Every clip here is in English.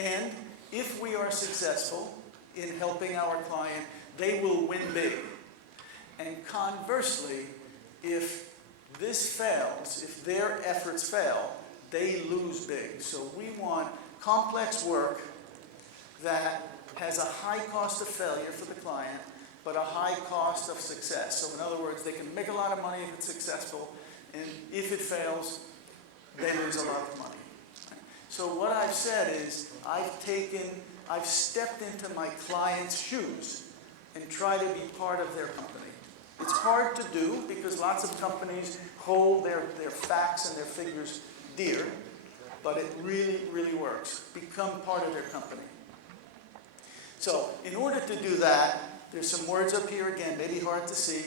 And if we are successful in helping our client, they will win big. And conversely, if this fails, if their efforts fail, they lose big. So we want complex work that has a high cost of failure for the client, but a high cost of success. So in other words, they can make a lot of money if it's successful, and if it fails, they lose a lot of money. So what I've said is, I've stepped into my client's shoes and tried to be part of their company. It's hard to do because lots of companies hold their facts and their figures dear, but it really, really works. Become part of their company. So in order to do that, there's some words up here again, maybe hard to see.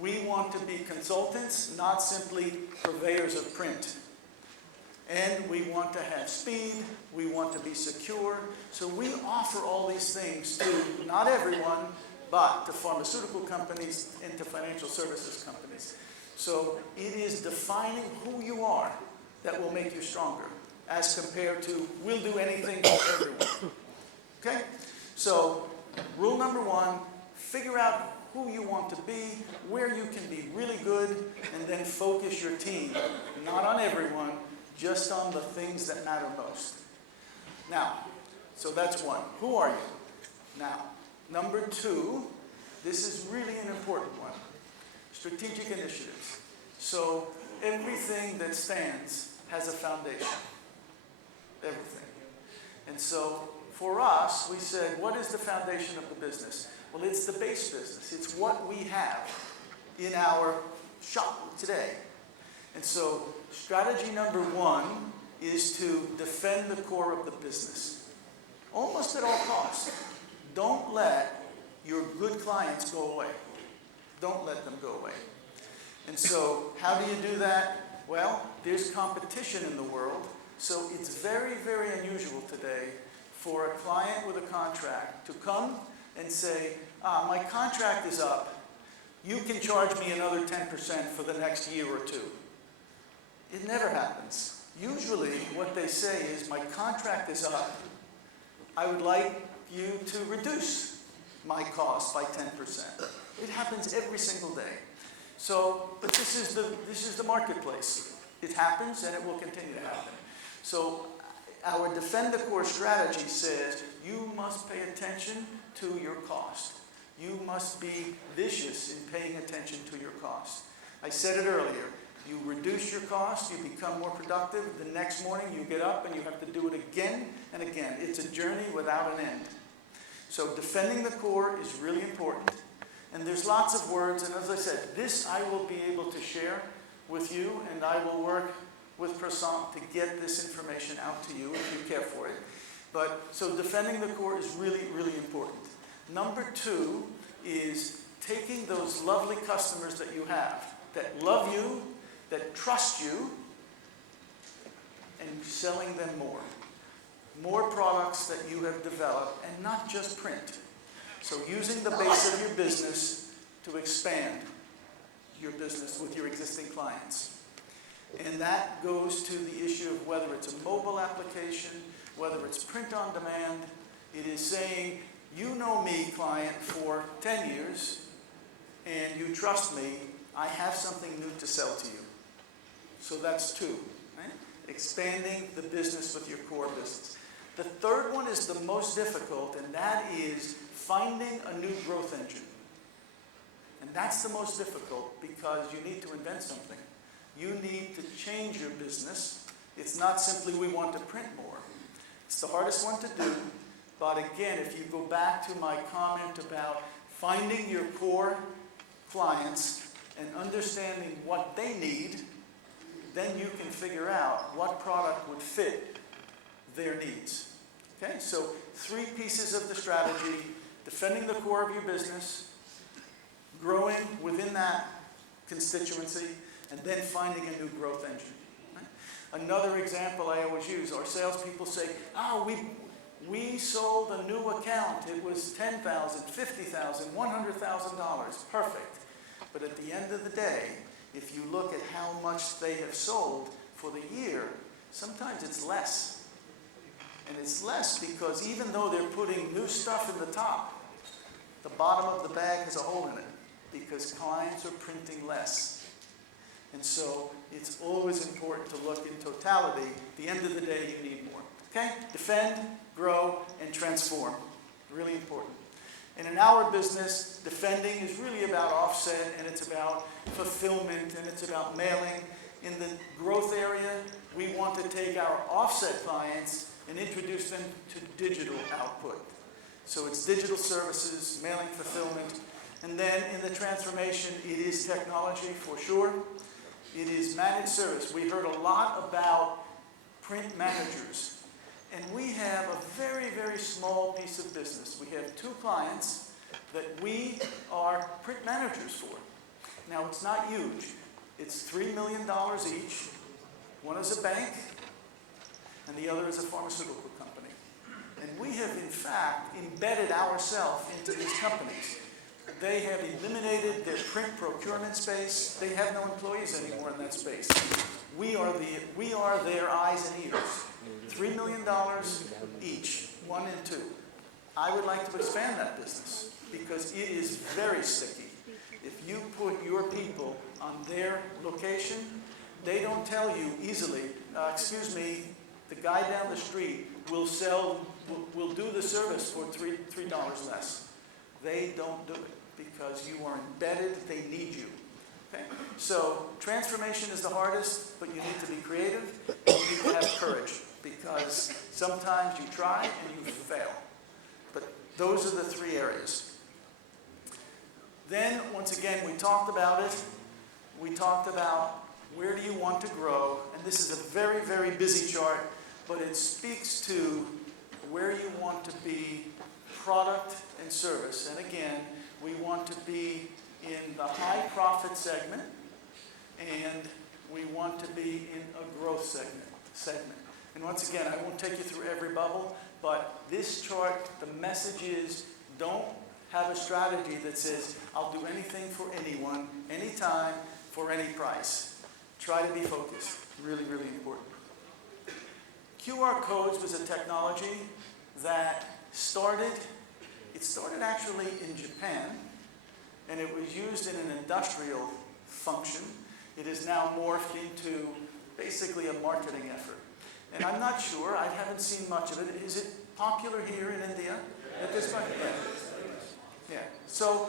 We want to be consultants, not simply purveyors of print. And we want to have speed, we want to be secure. So we offer all these things to not everyone, but to pharmaceutical companies and to financial services companies. So it is defining who you are that will make you stronger, as compared to we'll do anything for everyone. Okay? So rule number one, figure out who you want to be, where you can be really good, and then focus your team, not on everyone, just on the things that matter most. Now, so that's one. Who are you? Now, number two, this is really an important one. Strategic initiatives. So everything that stands has a foundation. Everything. And so for us, we said, what is the foundation of the business? Well, it's the base business. It's what we have in our shop today. And so strategy number one is to defend the core of the business, almost at all costs. Don't let your good clients go away. Don't let them go away. And so how do you do that? Well, there's competition in the world, so it's very, very unusual today for a client with a contract to come and say, my contract is up. You can charge me another 10% for the next year or two. It never happens. Usually what they say is, my contract is up. I would like you to reduce my cost by 10%. It happens every single day. So, but this is the marketplace. It happens and it will continue to happen. So our Defend the Core strategy says you must pay attention to your cost. You must be vicious in paying attention to your cost. I said it earlier. You reduce your cost, you become more productive. The next morning you get up and you have to do it again and again. It's a journey without an end. So defending the core is really important. And there's lots of words, and as I said, this I will be able to share with you, and I will work with Prasant to get this information out to you if you care for it. But so defending the core is really, really important. Number two is taking those lovely customers that you have, that love you, that trust you, and selling them more. More products that you have developed, and not just print. So using the base of your business to expand your business with your existing clients. And that goes to the issue of whether it's a mobile application, whether it's print on demand. It is saying, you know me, client, for 10 years, and you trust me, I have something new to sell to you. So that's two, right? Expanding the business with your core business. The third one is the most difficult, and that is finding a new growth engine. And that's the most difficult because you need to invent something. You need to change your business. It's not simply we want to print more. It's the hardest one to do. But again, if you go back to my comment about finding your core clients and understanding what they need, then you can figure out what product would fit their needs. Okay, so 3 pieces of the strategy: defending the core of your business, growing within that constituency, and then finding a new growth engine. Right? Another example I always use, our salespeople say, we sold a new account. It was $10,000, $50,000, $100,000. Perfect. But at the end of the day, if you look at how much they have sold for the year, sometimes it's less. And it's less because even though they're putting new stuff in the top, the bottom of the bag has a hole in it because clients are printing less. And so it's always important to look in totality. At the end of the day, you need more. Okay? Defend, grow, and transform. Really important. And in our business, defending is really about offset, and it's about fulfillment, and it's about mailing. In the growth area, we want to take our offset clients and introduce them to digital output. So it's digital services, mailing, fulfillment. And then in the transformation, it is technology for sure. It is managed service. We heard a lot about print managers. And we have a very, very small piece of business. We have 2 clients that we are print managers for. Now, it's not huge. It's $3 million each. One is a bank, and the other is a pharmaceutical company. And we have, in fact, embedded ourselves into these companies. They have eliminated their print procurement space. They have no employees anymore in that space. We are their eyes and ears. $3 million each, 1 and 2. I would like to expand that business because it is very sticky. If you put your people on their location, they don't tell you easily, excuse me, the guy down the street will do the service for $3 less. They don't do it because you are embedded, they need you. Okay? So transformation is the hardest, but you need to be creative, and you need to have courage, because sometimes you try and you fail. But those are the 3 areas. Then, once again, we talked about it. We talked about where do you want to grow, and this is a very, very busy chart, but it speaks to where you want to be, product and service. And again, we want to be in the high profit segment, and we want to be in a growth segment. And once again, I won't take you through every bubble, but this chart, the message is, don't have a strategy that says, I'll do anything for anyone, anytime, for any price. Try to be focused. Really, really important. QR codes was a technology that started actually in Japan, and it was used in an industrial function. It is now morphed into basically a marketing effort. And I'm not sure, I haven't seen much of it. Is it popular here in India at this point? Yeah. So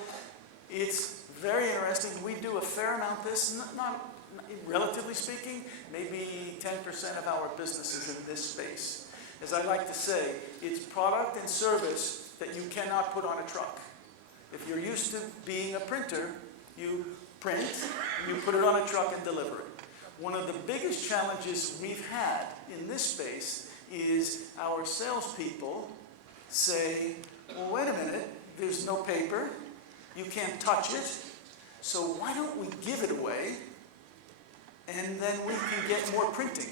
it's very interesting. We do a fair amount of this, not relatively speaking, maybe 10% of our business is in this space. As I like to say, it's product and service that you cannot put on a truck. If you're used to being a printer, you print, you put it on a truck and deliver it. One of the biggest challenges we've had in this space is our salespeople say, well, wait a minute, there's no paper, you can't touch it, so why don't we give it away, and then we can get more printing?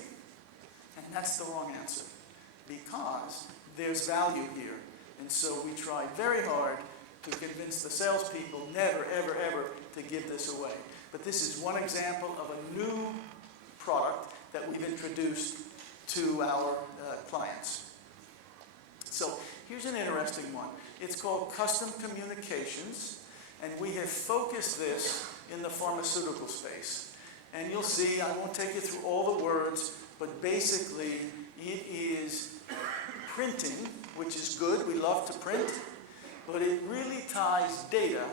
And that's the wrong answer, because there's value here. And so we try very hard to convince the salespeople never, ever, ever to give this away. But this is one example of a new product that we've introduced to our clients. So here's an interesting one. It's called Custom Communications, and we have focused this in the pharmaceutical space. And you'll see, I won't take you through all the words, but basically it is printing, which is good. We love to print, but it really ties data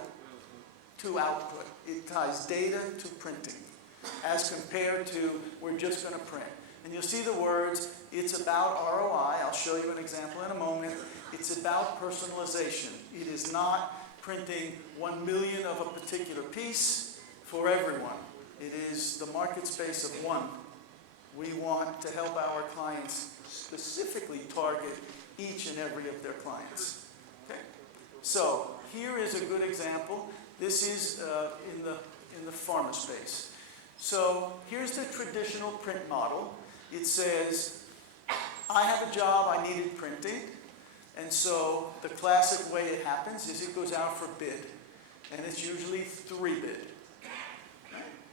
to output. It ties data to printing, as compared to we're just going to print. And you'll see the words, it's about ROI. I'll show you an example in a moment. It's about personalization. It is not printing 1 million of a particular piece for everyone. It is the market space of one. We want to help our clients specifically target each and every of their clients. Okay? So here is a good example. This is in the pharma space. So here's the traditional print model. It says, I have a job, I needed printing. And so the classic way it happens is it goes out for bid. And it's usually 3 bid.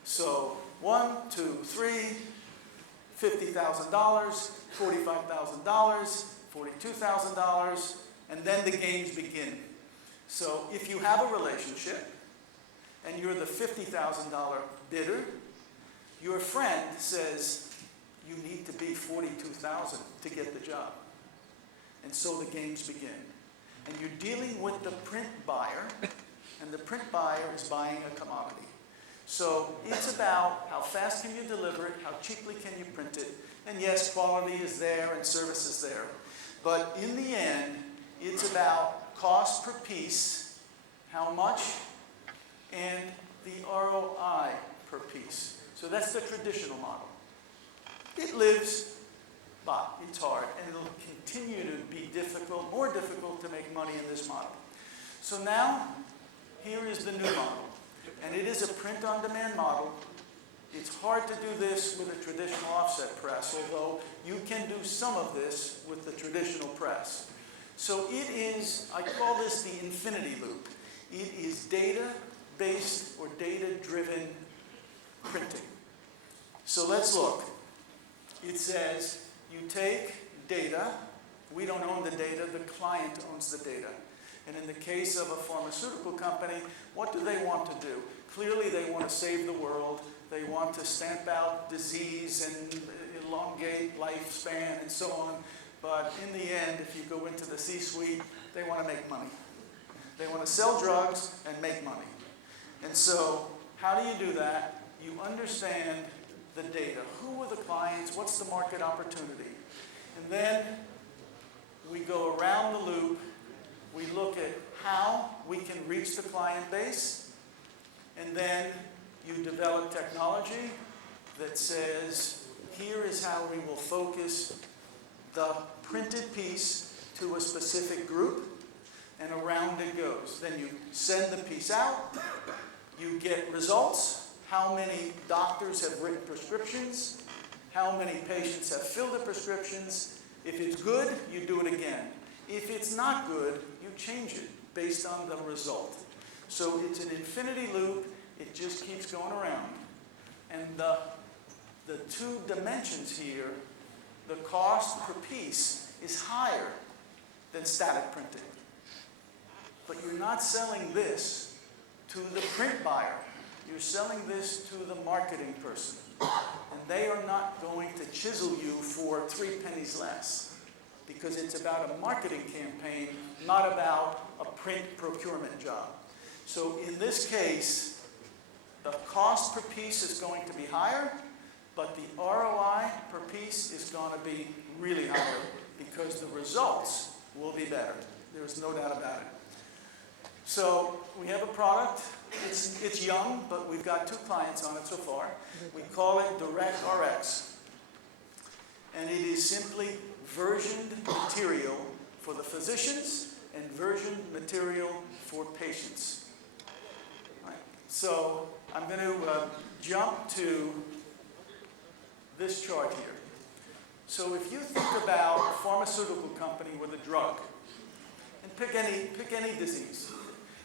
So 1, 2, 3, $50,000, $45,000, $42,000, and then the games begin. So if you have a relationship, and you're the $50,000 bidder, your friend says, you need to be $42,000 to get the job. And so the games begin. And you're dealing with the print buyer, and the print buyer is buying a commodity. So it's about how fast can you deliver it, how cheaply can you print it, and yes, quality is there and service is there. But in the end, it's about cost per piece, how much, and the ROI per piece. So that's the traditional model. It lives, but it's hard, and it'll continue to be difficult, more difficult to make money in this model. So now, here is the new model. And it is a print-on-demand model. It's hard to do this with a traditional offset press, although you can do some of this with the traditional press. So it is, I call this the infinity loop. It is data-based or data-driven printing. So let's look. It says you take data. We don't own the data. The client owns the data. And in the case of a pharmaceutical company, what do they want to do? Clearly, they want to save the world. They want to stamp out disease and elongate lifespan and so on. But in the end, if you go into the C-suite, they want to make money. They want to sell drugs and make money. And so how do you do that? You understand the data. Who are the clients? What's the market opportunity? And then we go around the loop. We look at how we can reach the client base. And then you develop technology that says, here is how we will focus the printed piece to a specific group, and around it goes. Then you send the piece out, you get results, how many doctors have written prescriptions, how many patients have filled the prescriptions. If it's good, you do it again. If it's not good, you change it based on the result. So it's an infinity loop. It just keeps going around. And the two dimensions here, the cost per piece is higher than static printing. But you're not selling this to the print buyer. You're selling this to the marketing person. And they are not going to chisel you for 3 pennies less, because it's about a marketing campaign, not about a print procurement job. So in this case, the cost per piece is going to be higher, but the ROI per piece is going to be really higher, because the results will be better. There's no doubt about it. So we have a product. It's young, but we've got 2 clients on it so far. We call it Direct RX. And it is simply versioned material for the physicians and versioned material for patients. Right. So I'm going to jump to this chart here. So if you think about a pharmaceutical company with a drug, and pick any disease.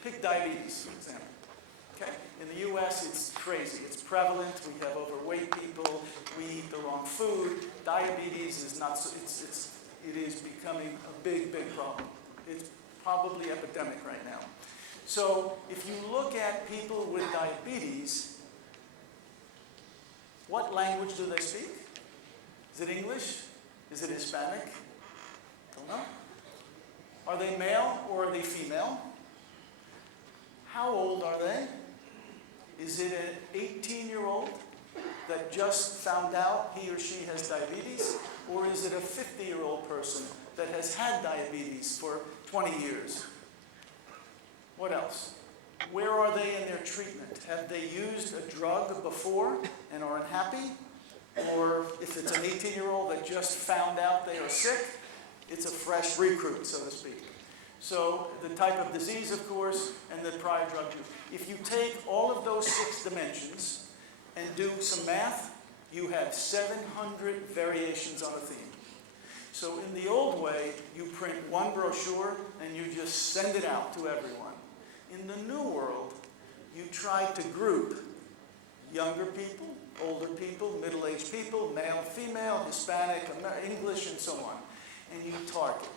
Pick diabetes, for example. Okay? In the US, it's crazy. It's prevalent. We have overweight people. We eat the wrong food. Diabetes is not so, it is becoming a big, big problem. It's probably epidemic right now. So if you look at people with diabetes, what language do they speak? Is it English? Is it Hispanic? Don't know. Are they male or are they female? How old are they? Is it an 18-year-old that just found out he or she has diabetes? Or is it a 50-year-old person that has had diabetes for 20 years? What else? Where are they in their treatment? Have they used a drug before and are unhappy? Or if it's an 18-year-old that just found out they are sick, it's a fresh recruit, so to speak. So the type of disease, of course, and the prior drug use. If you take all of those 6 dimensions and do some math, you have 700 variations on a theme. So in the old way, you print one brochure and you just send it out to everyone. In the new world, you try to group younger people, older people, middle-aged people, male, female, Hispanic, English, and so on. And you target.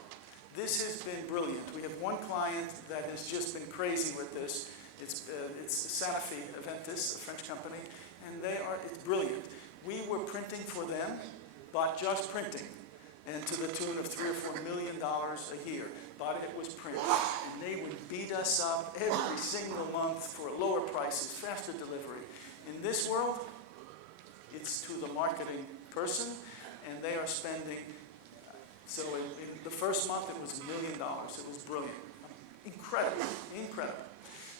This has been brilliant. We have one client that has just been crazy with this. It's Sanofi Aventis, a French company, and it's brilliant. We were printing for them, but just printing, and to the tune of $3 or $4 million a year. But it was print, and they would beat us up every single month for lower prices, faster delivery. In this world, it's to the marketing person, and they are spending. So in the first month, it was $1 million. It was brilliant, incredible, incredible.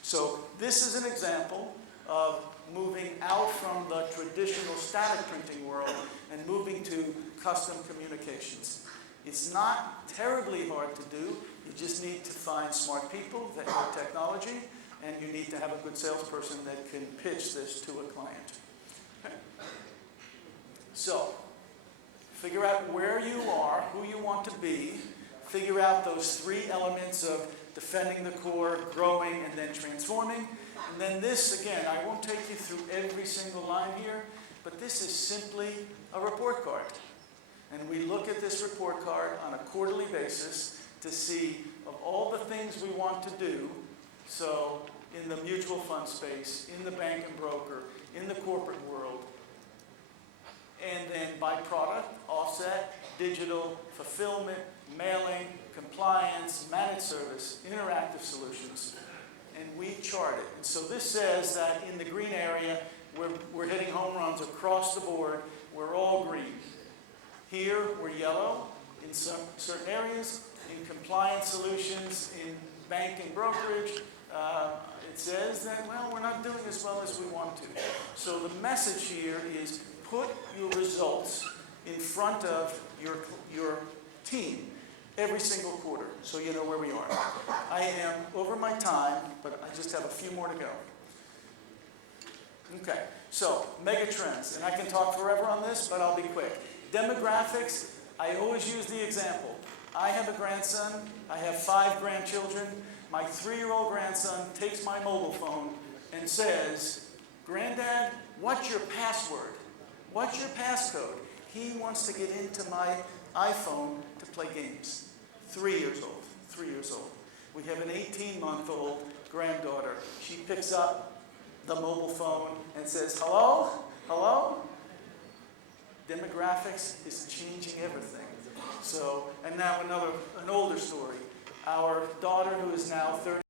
So this is an example of moving out from the traditional static printing world and moving to custom communications. It's not terribly hard to do. You just need to find smart people that know technology, and you need to have a good salesperson that can pitch this to a client. Okay? So, figure out where you are, who you want to be, figure out those 3 elements of defending the core, growing, and then transforming. And then this, again, I won't take you through every single line here, but this is simply a report card. And we look at this report card on a quarterly basis to see of all the things we want to do, so in the mutual fund space, in the bank and broker, in the corporate world, and then by product, offset, digital, fulfillment, mailing, compliance, managed service, interactive solutions, and we chart it. And so this says that in the green area, we're hitting home runs across the board. We're all green. Here, we're yellow in some certain areas. In compliance solutions, in bank and brokerage, it says that, well, we're not doing as well as we want to. So the message here is put your results in front of your team every single quarter, so you know where we are. I am over my time, but I just have a few more to go. Okay, so mega trends, and I can talk forever on this, but I'll be quick. Demographics, I always use the example. I have a grandson, I have 5 grandchildren. My 3-year-old grandson takes my mobile phone and says, "Granddad, what's your password? What's your passcode?" He wants to get into my iPhone to play games. 3 years old, 3 years old. We have an 18-month-old granddaughter. She picks up the mobile phone and says, "Hello? Hello?" Demographics is changing everything. So, and now an older story. Our daughter, who is now 30